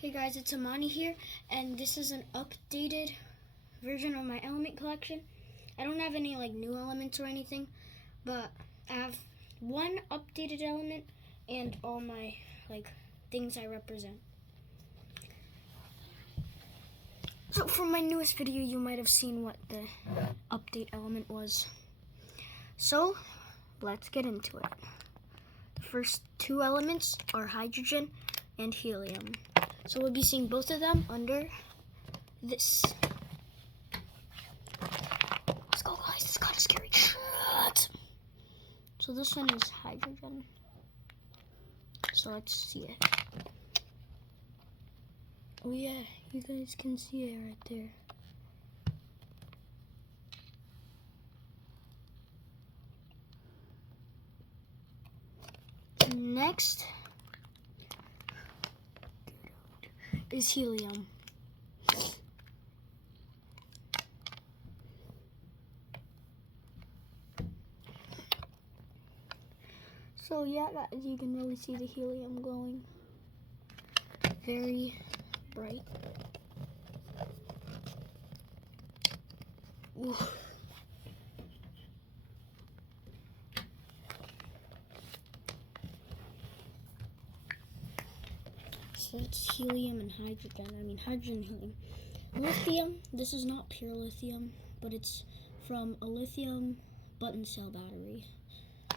Hey guys, it's Amani here, and this is an updated version of my element collection. I don't have any new elements or anything, but I have one updated element and all my things I represent. So from my newest video, you might have seen what the update element was. So let's get into it. The first two elements are hydrogen and helium. So we'll be seeing both of them under this. Let's go, guys. It's kind of scary. Shut. So this one is hydrogen. So let's see it. Oh yeah, you guys can see it right there. Next is helium. So yeah, guys, you can really see the helium glowing. Very bright. Ooh. So it's helium and hydrogen. Hydrogen and helium. Lithium, this is not pure lithium, but it's from a lithium button cell battery.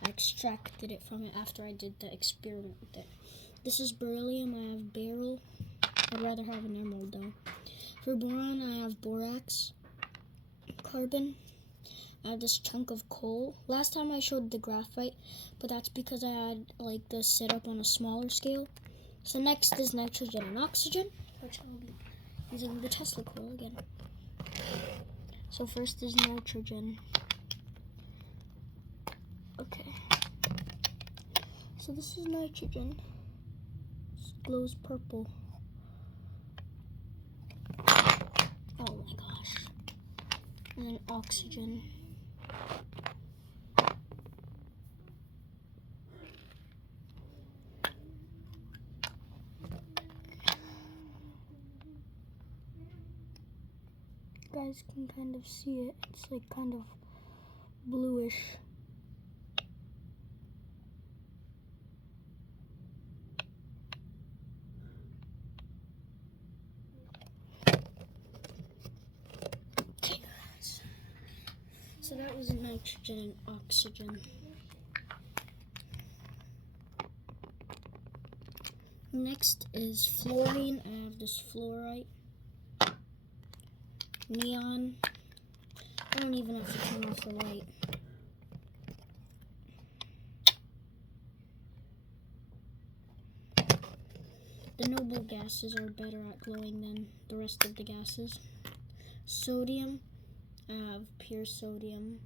I extracted it from it after I did the experiment with it. This is beryllium, I have beryl. I'd rather have an emerald though. For boron, I have borax. Carbon, I have this chunk of coal. Last time I showed the graphite, but that's because I had the setup on a smaller scale. So next is nitrogen and oxygen, which I'll be using the Tesla coil again. So first is nitrogen. Okay. So this is nitrogen. It glows purple. Oh my gosh. And then oxygen. You guys can kind of see it. It's kind of bluish. Okay, guys. So that was nitrogen and oxygen. Next is fluorine. I have this fluorite. Neon. I don't even have to turn off the light. The noble gases are better at glowing than the rest of the gases. Sodium. I have pure sodium.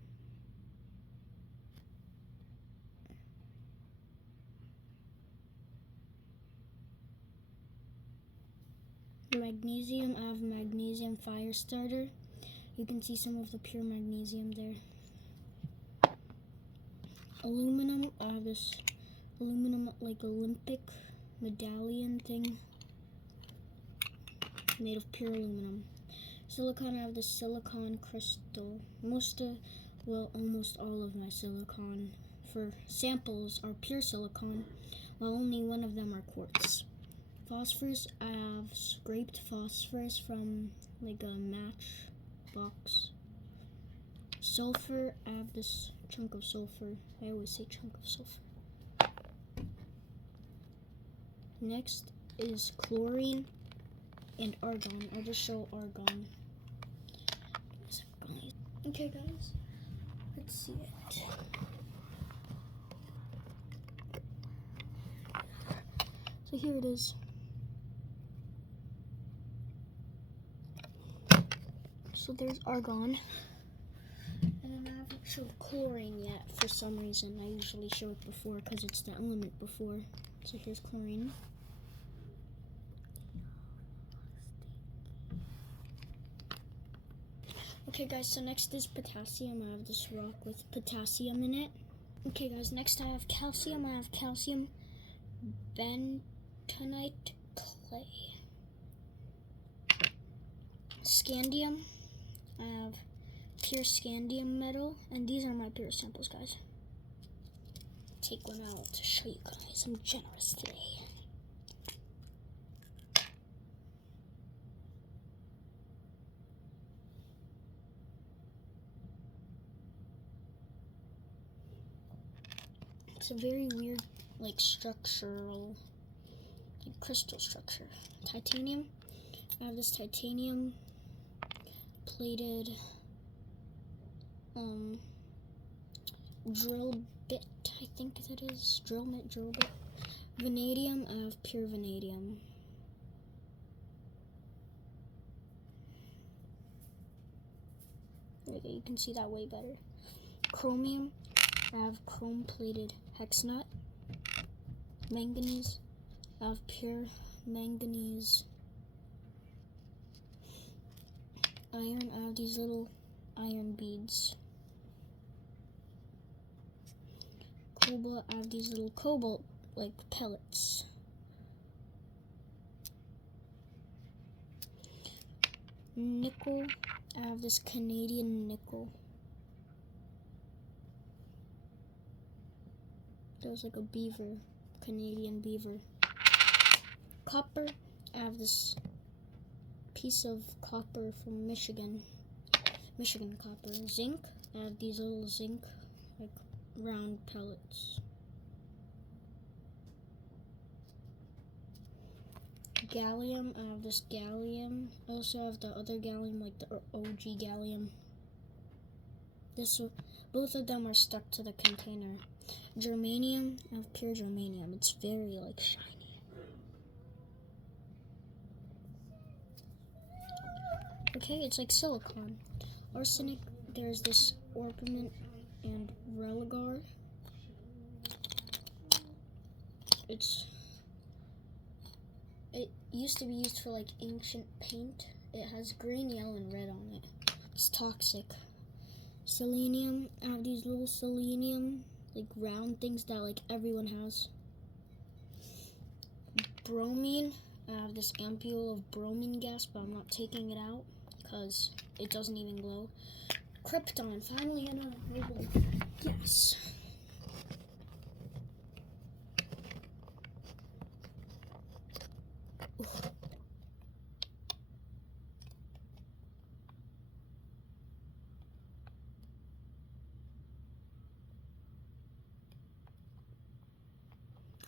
Magnesium, I have magnesium fire starter. You can see some of the pure magnesium there. Aluminum, I have this aluminum Olympic medallion thing made of pure aluminum. Silicon, I have the silicon crystal. Almost all of my silicon for samples are pure silicon, while only one of them are quartz. Phosphorus, I have scraped phosphorus from a match box. Sulfur, I have this chunk of sulfur. I always say chunk of sulfur. Next is chlorine and argon. I'll just show argon. Okay, guys, let's see it. So here it is. So there's argon. And then I haven't showed chlorine yet for some reason. I usually show it before because it's the element before. So here's chlorine. Okay guys, so next is potassium. I have this rock with potassium in it. Okay guys, next I have calcium. I have calcium bentonite clay. Scandium. I have pure scandium metal, and these are my pure samples, guys. Take one out to show you guys I'm generous today. It's a very weird, like, structural, like, crystal structure. Titanium. I have this titanium plated drill bit, I think that is. Drill bit. Vanadium. I have pure vanadium. Okay, you can see that way better. Chromium. I have chrome plated hexnut. Manganese. I have pure manganese. Iron. I have these little iron beads. Cobalt. I have these little cobalt like pellets. Nickel. I have this Canadian nickel. There's like a beaver, Canadian beaver. Copper. I have this piece of copper from Michigan copper. Zinc. I have these little zinc, like round pellets. Gallium. I have this gallium. I also have the other gallium, like the OG gallium. Both of them are stuck to the container. Germanium. I have pure germanium. It's very like shiny. Okay, it's like silicon. Arsenic. There's this orpiment and religar. It used to be used for like ancient paint. It has green, yellow, and red on it. It's toxic. Selenium. I have these little selenium, like round things that like everyone has. Bromine. I have this ampule of bromine gas, but I'm not taking it out because it doesn't even glow. Krypton. Finally, another noble gas. Oof.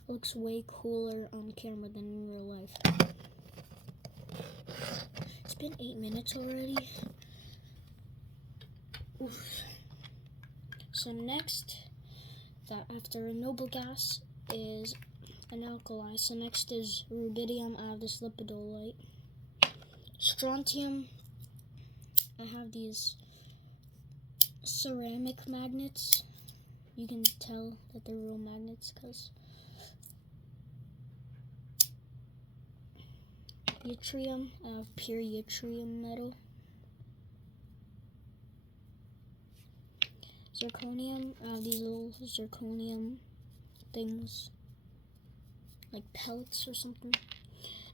Looks way cooler on camera than in real life. It's been 8 minutes already. Oof. So next, after a noble gas is an alkali. So next is rubidium. I have this lepidolite. Strontium. I have these ceramic magnets. You can tell that they're real magnets because yttrium. I have pure yttrium metal. Zirconium. I have these little zirconium things, like pellets or something.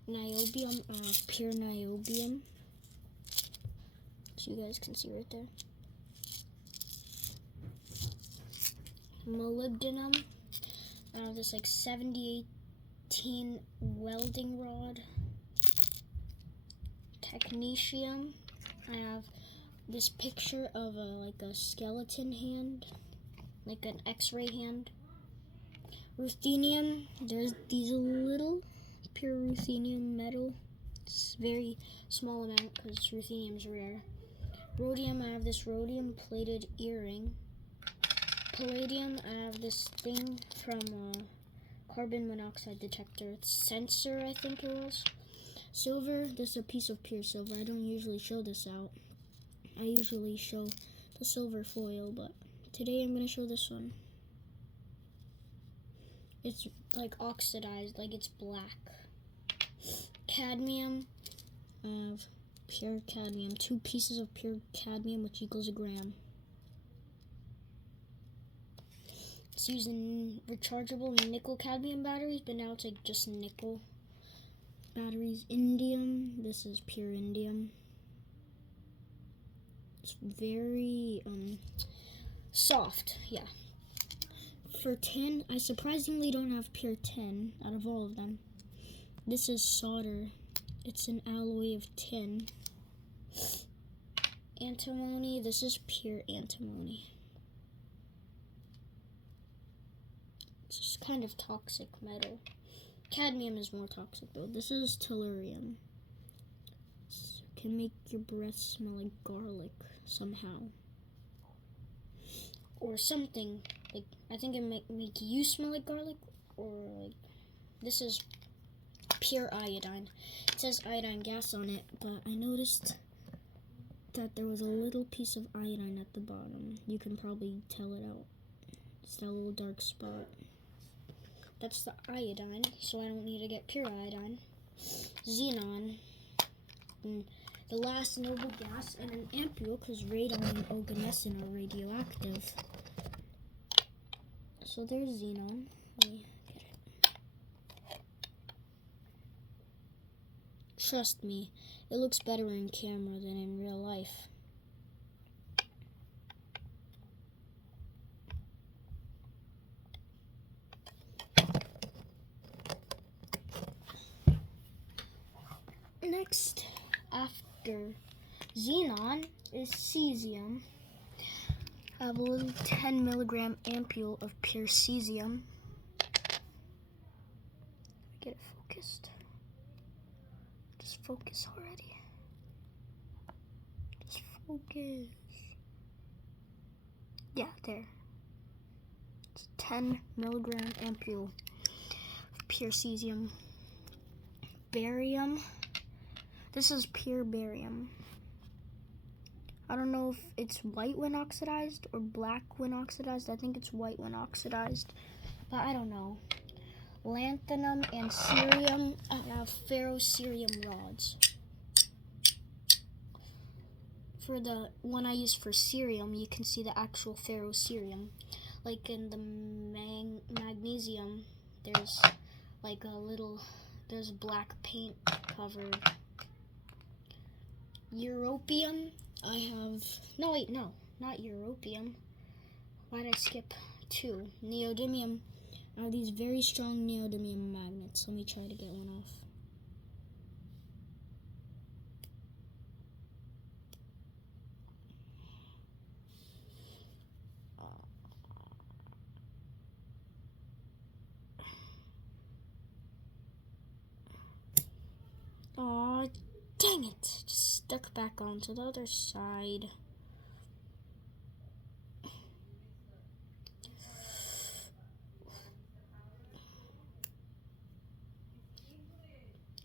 Niobium. I have pure niobium. So you guys can see right there. Molybdenum. I have this like 7018 welding rod. Technetium. I have this picture of a skeleton hand, like an X-ray hand. Ruthenium. There's these little pure ruthenium metal. It's very small amount because ruthenium's rare. Rhodium. I have this rhodium plated earring. Palladium. I have this thing from carbon monoxide detector. It's sensor, I think it was. Silver. This is a piece of pure silver. I don't usually show this out. I usually show the silver foil, but today I'm going to show this one. It's like oxidized, like it's black. Cadmium. I have pure cadmium. 2 pieces of pure cadmium, which equals a gram. It's using rechargeable nickel cadmium batteries, but now it's like just nickel batteries. Indium. This is pure indium. It's very soft, yeah. For tin, I surprisingly don't have pure tin out of all of them. This is solder. It's an alloy of tin. Antimony, this is pure antimony. It's just kind of toxic metal. Cadmium is more toxic though. This is tellurium. It can make your breath smell like garlic somehow. Or something. Like, I think it might make you smell like garlic. Or like, this is pure iodine. It says iodine gas on it, but I noticed that there was a little piece of iodine at the bottom. You can probably tell it out. It's that little dark spot. That's the iodine, so I don't need to get pure iodine. Xenon. And the last noble gas, and an ampule, because radon and oganesson are radioactive. So there's xenon. Let me get it. Trust me, it looks better in camera than in real life. Next, after xenon, is cesium. I have a little 10 milligram ampule of pure cesium. Get it focused. Just focus already. Just focus. Yeah, there. It's 10 milligram ampule of pure cesium. Barium. This is pure barium. I don't know if it's white when oxidized or black when oxidized. I think it's white when oxidized, but I don't know. Lanthanum and cerium. I have ferrocerium rods. For the one I use for cerium, you can see the actual ferrocerium. Like in the magnesium, there's like there's black paint covered. Europium, I have, no, not europium. Why did I skip 2? Neodymium. I have these very strong neodymium magnets. Let me try to get one off. Aw, dang it. Just stuck back onto the other side.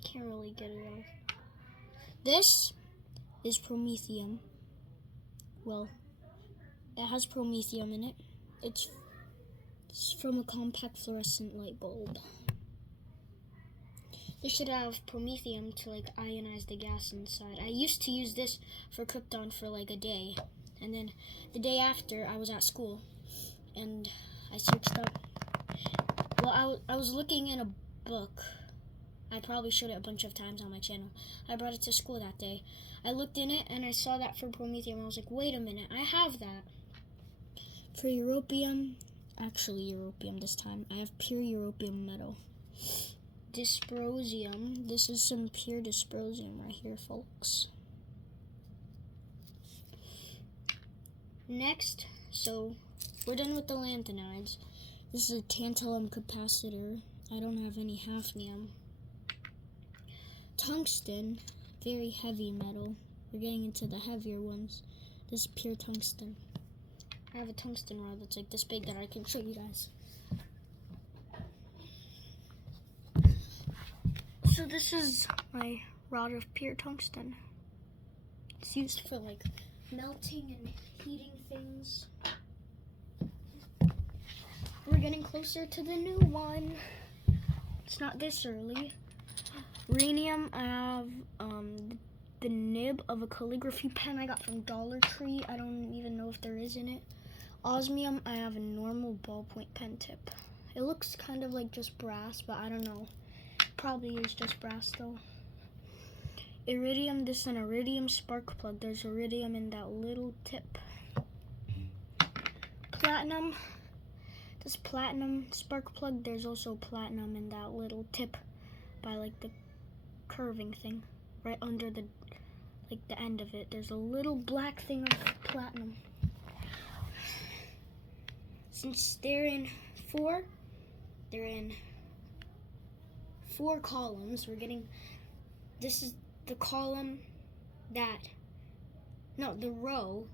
Can't really get it off. This is promethium. Well, it has promethium in it. It's from a compact fluorescent light bulb. This should have promethium to like ionize the gas inside. I used to use this for krypton for like a day. And then the day after, I was at school. And I searched up. Well, I was looking in a book. I probably showed it a bunch of times on my channel. I brought it to school that day. I looked in it and I saw that for promethium. I was like, wait a minute, I have that. For europium, actually europium this time, I have pure europium metal. Dysprosium, this is some pure dysprosium right here, folks. Next, so we're done with the lanthanides. This is a tantalum capacitor. I don't have any hafnium. Tungsten, very heavy metal. We're getting into the heavier ones. This is pure tungsten. I have a tungsten rod that's like this big that I can show you guys. So this is my rod of pure tungsten. It's used for like melting and heating things. We're getting closer to the new one. It's not this early. Rhenium, I have the nib of a calligraphy pen I got from Dollar Tree. I don't even know if there is in it. Osmium, I have a normal ballpoint pen tip. It looks kind of like just brass, but I don't know. Probably is just brass though. iridium. This is an iridium spark plug. There's iridium in that little tip. Platinum. This platinum spark plug. There's also platinum in that little tip by like the curving thing, right under the end of it. There's a little black thing of platinum. Since they're in four columns. We're getting, this is the column that, no, the row,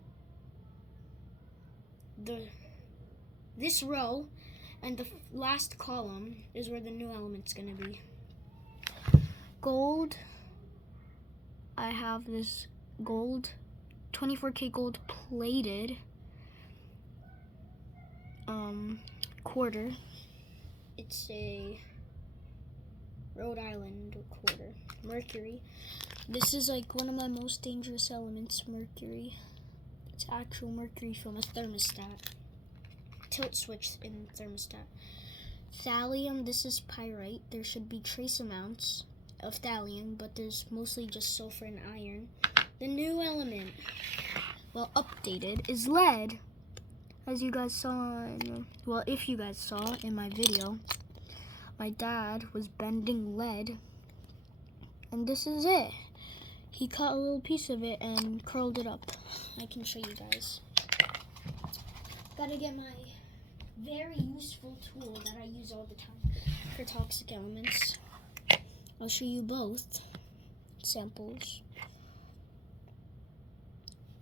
this row, and the last column is where the new element's gonna be. Gold, I have this gold, 24K gold plated quarter. It's a Rhode Island quarter. Mercury. This is like one of my most dangerous elements, mercury. It's actual mercury from a thermostat. Tilt switch in thermostat. Thallium, this is pyrite. There should be trace amounts of thallium, but there's mostly just sulfur and iron. The new element, well, updated, is lead. As you guys saw, if you guys saw in my video, my dad was bending lead, and this is it. He cut a little piece of it and curled it up. I can show you guys. Gotta get my very useful tool that I use all the time for toxic elements. I'll show you both samples.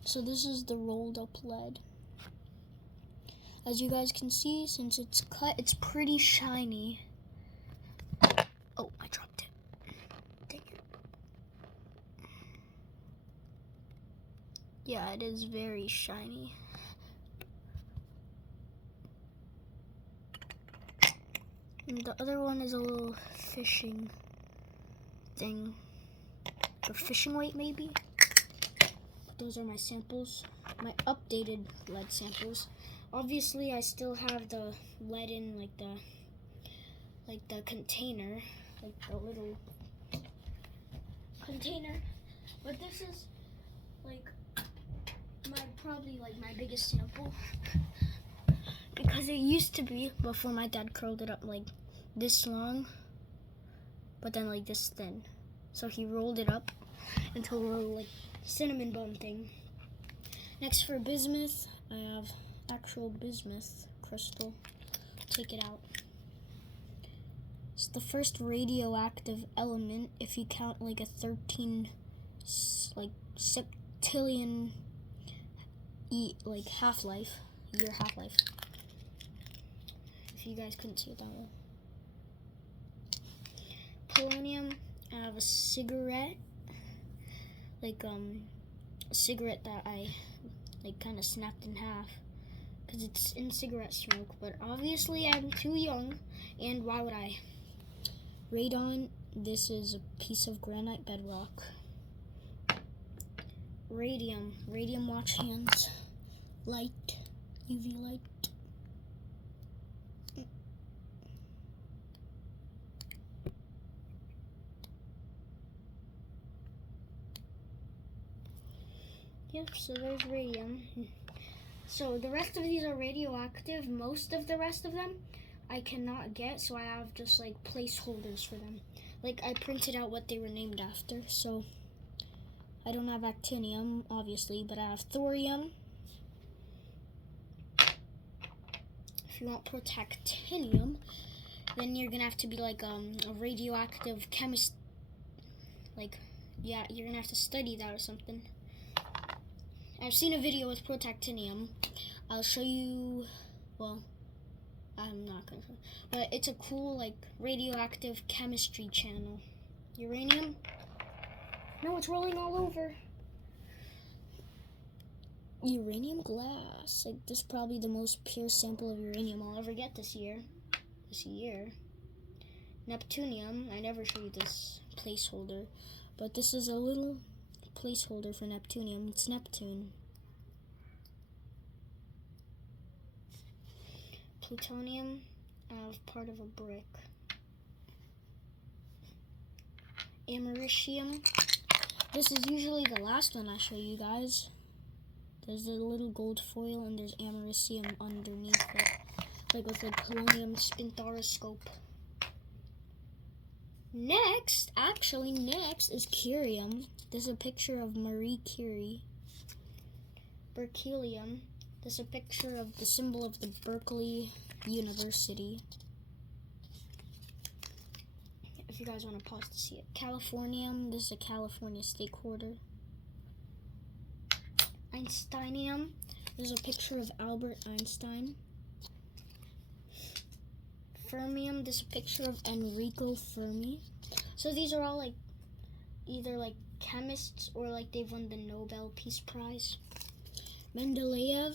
So this is the rolled up lead. As you guys can see, since it's cut, it's pretty shiny. Oh, I dropped it. Dang it. Yeah, it is very shiny. And the other one is a little fishing thing. A fishing weight, maybe? Those are my samples. My updated lead samples. Obviously, I still have the lead in like the container, like the little container. But this is like probably my biggest sample, because it used to be, before my dad curled it up, like this long, but then like this thin. So he rolled it up into a little like cinnamon bun thing. Next, for bismuth, I have actual bismuth crystal. Take it out. It's the first radioactive element, if you count like a 13 septillion half-life, year half-life. If you guys couldn't see it that well. Polonium, I have a cigarette, a cigarette that I kind of snapped in half, because it's in cigarette smoke, but obviously I'm too young, and why would I? Radon, this is a piece of granite bedrock. Radium watch hands. Light, UV light. Yep, so there's radium. So the rest of these are radioactive. Most of the rest of them I cannot get, so I have just like placeholders for them. Like, I printed out what they were named after. So I don't have actinium, obviously, but I have thorium. If you want protactinium, then you're gonna have to be like a radioactive chemist. Like, yeah, you're gonna have to study that or something. I've seen a video with protactinium. I'll show you, well, I'm not gonna show, but it's a cool like radioactive chemistry channel. Uranium? No, it's rolling all over. Uranium glass. Like, this is probably the most pure sample of uranium I'll ever get this year. Neptunium. I never show you this placeholder, but this is a little placeholder for Neptunium. It's Neptune. Plutonium, I have part of a brick. Americium, This is usually the last one I show you guys. There's a little gold foil and there's americium underneath it. Like with a polonium spinthariscope. Next is curium. There's a picture of Marie Curie. Berkelium. There's a picture of the symbol of the Berkeley University. If you guys want to pause to see it. Californium. This is a California state quarter. Einsteinium. There's a picture of Albert Einstein. Fermium. There's a picture of Enrico Fermi. So these are all like either like chemists or like they've won the Nobel Peace Prize. Mendeleev.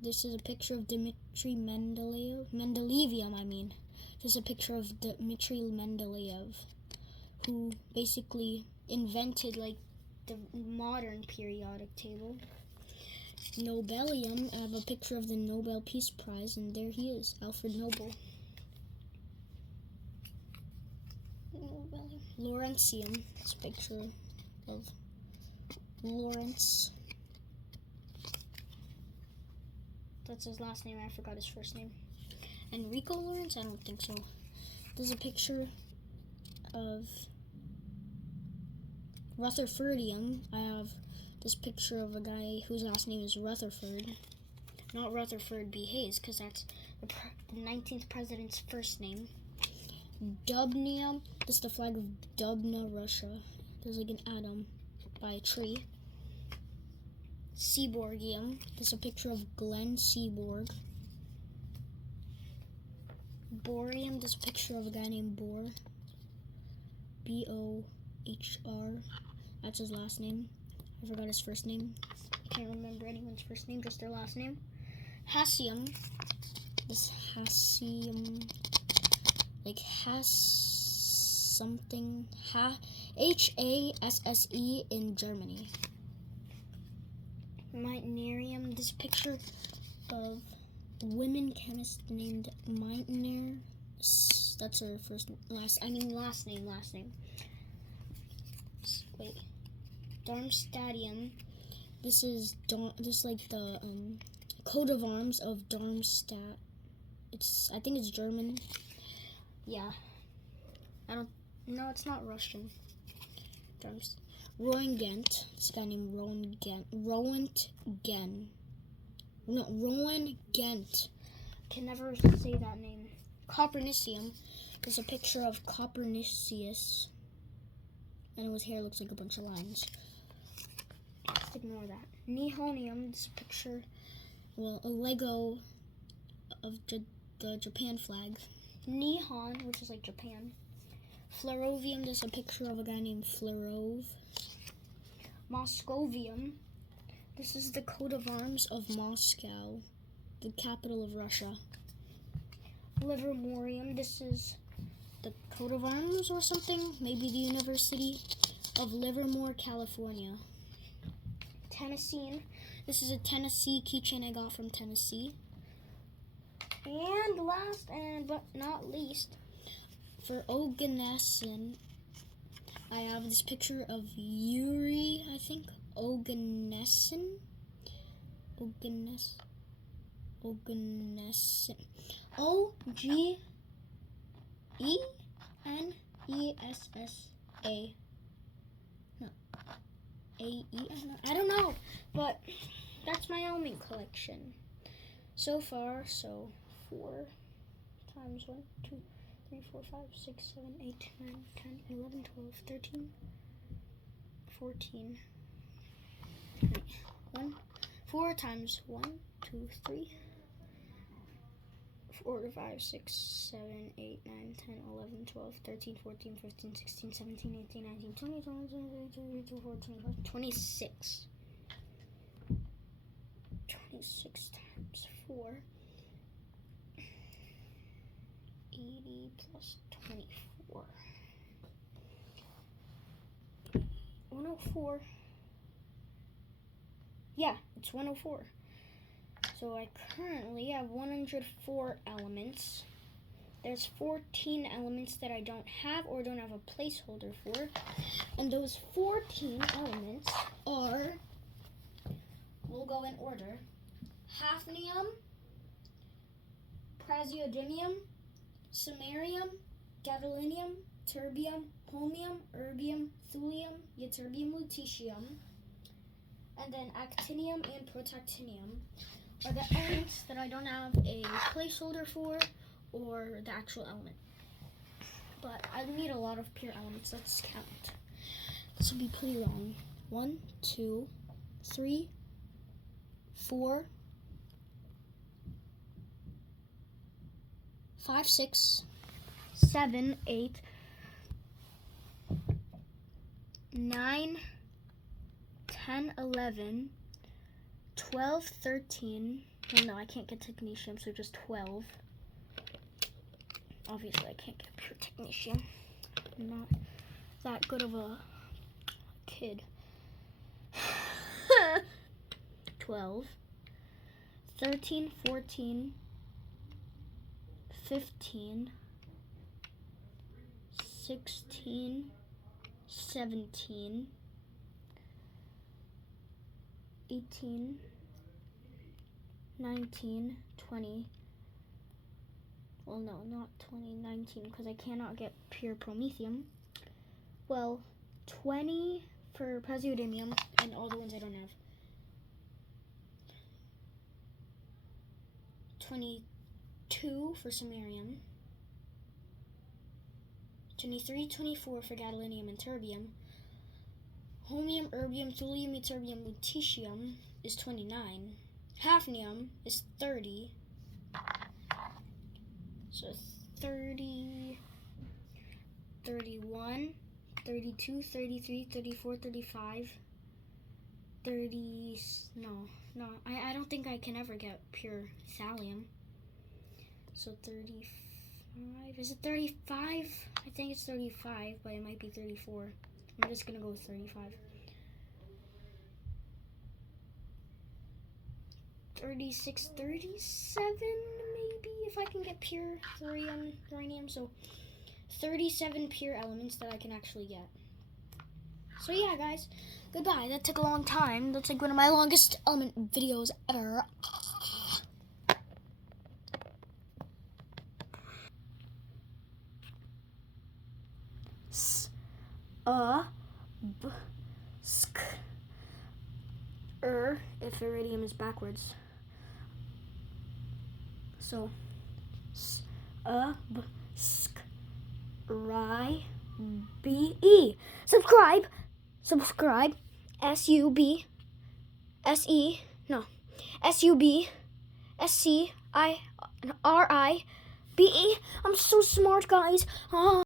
This is a picture of Dmitry Mendeleev. Mendeleevium, I mean. There's a picture of Dmitry Mendeleev, who basically invented like the modern periodic table. Nobelium. I have a picture of the Nobel Peace Prize, and there he is, Alfred Nobel. Lawrencium. It's a picture of Lawrence. That's his last name. I forgot his first name. Enrico Lawrence? I don't think so. There's a picture of Rutherfordium. I have this picture of a guy whose last name is Rutherford. Not Rutherford B. Hayes, because that's the 19th president's first name. Dubnium. This is the flag of Dubna, Russia. There's like an atom by a tree. Seaborgium. There's a picture of Glenn Seaborg. Bohrium. There's a picture of a guy named Bohr. B-O-H-R. That's his last name. I forgot his first name. I can't remember anyone's first name, just their last name. Hassium. This Hassium. Like something. H-A-S-S-E in Germany. Meitnerium. This picture of a women chemist named Meitner. That's her last name. Wait. Darmstadtium. This is like the coat of arms of Darmstadt. I think it's German. Yeah. No, it's not Russian. Roentgen. This guy named Rowan Gent. Can never say that name. Copernicium. There's a picture of Copernicius. And his hair looks like a bunch of lines. Just ignore that. Nihonium. This picture, a Lego of the Japan flag. Nihon, which is like Japan. Flerovium. There's a picture of a guy named Flerov. Moscovium. This is the coat of arms of Moscow, the capital of Russia. Livermorium. This is the coat of arms or something. Maybe the University of Livermore, California. Tennessee. This is a Tennessee keychain I got from Tennessee. And last but not least, for Oganesson, I have this picture of Yuri, I think. Oganesson. O-G-E-N-E-S-S-A. No. A-E? I don't know. But that's my element collection. So far, 4 times 1, 2, 3, 4, 5, 6, 7, 8, 9, 10, 11, 12, 13, 14. 4 times 1, 2, 3, 4, 5, 6, 7, 8, 9, 10, 11, 12, 13, 14, 15, 16, 17, 18, 19, 20, 21, 22, 23, 24, 25, 26. 26 times 4. 80 plus 24. 104. Yeah, it's 104. So I currently have 104 elements. there's 14 elements that I don't have or don't have a placeholder for. And those 14 elements are, we'll go in order: hafnium, praseodymium, samarium, gadolinium, terbium, holmium, erbium, thulium, ytterbium, lutetium, and then actinium and protactinium are the elements that I don't have a placeholder for or the actual element. But I need a lot of pure elements. Let's count. This will be pretty long. 1, 2, 3, 4, 5, 6, 7, 8, 9, 10, 11, 12, 13. Well, no, I can't get technetium, so just 12. Obviously, I can't get pure technetium. I'm not that good of a kid. 12, 13, 14, 15, 16, 17, 18, 19, 20. Well, no, not 20, 19, because I cannot get pure promethium. Well, 20 for praseodymium and all the ones I don't have. 22 for samarium. 23, 24 for gadolinium and terbium. Holmium, erbium, thulium, ytterbium, lutetium is 29. Hafnium is 30. So 30, 31, 32, 33, 34, 35, 30, no, I don't think I can ever get pure thallium. So 35, is it 35? I think it's 35, but it might be 34. I'm just gonna go with 35. 36, 37 maybe, if I can get pure thorium. So 37 pure elements that I can actually get. So yeah, guys, goodbye. That took a long time. That's like one of my longest element videos ever. If iridium is backwards. So subscribe. SUBSCIRIBE. I'm so smart, guys.